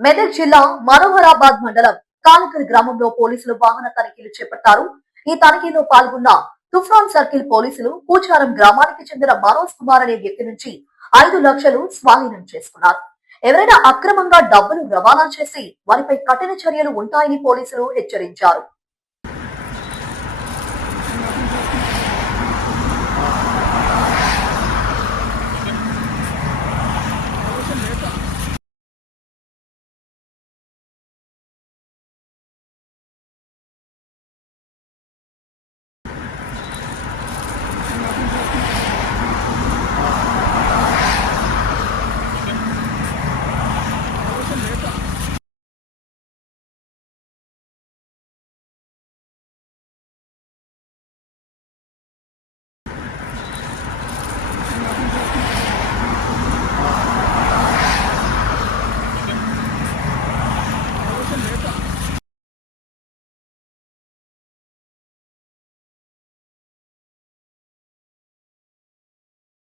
మెదక్ జిల్లా మనోహరాబాద్ మండలం కాలకల్ గ్రామంలో పోలీసులు వాహన తనిఖీలు చేపట్టారు. ఈ తనిఖీలో పాల్గొన్న తుఫాన్ సర్కిల్ పోలీసులు పూచారం గ్రామానికి చెందిన మనోజ్ కుమార్ అనే వ్యక్తి నుంచి 5 లక్షలు స్వాధీనం చేసుకున్నారు. ఎవరైనా అక్రమంగా డబ్బులు రవాణా చేసి వారిపై కఠిన చర్యలు ఉంటాయని పోలీసులు హెచ్చరించారు.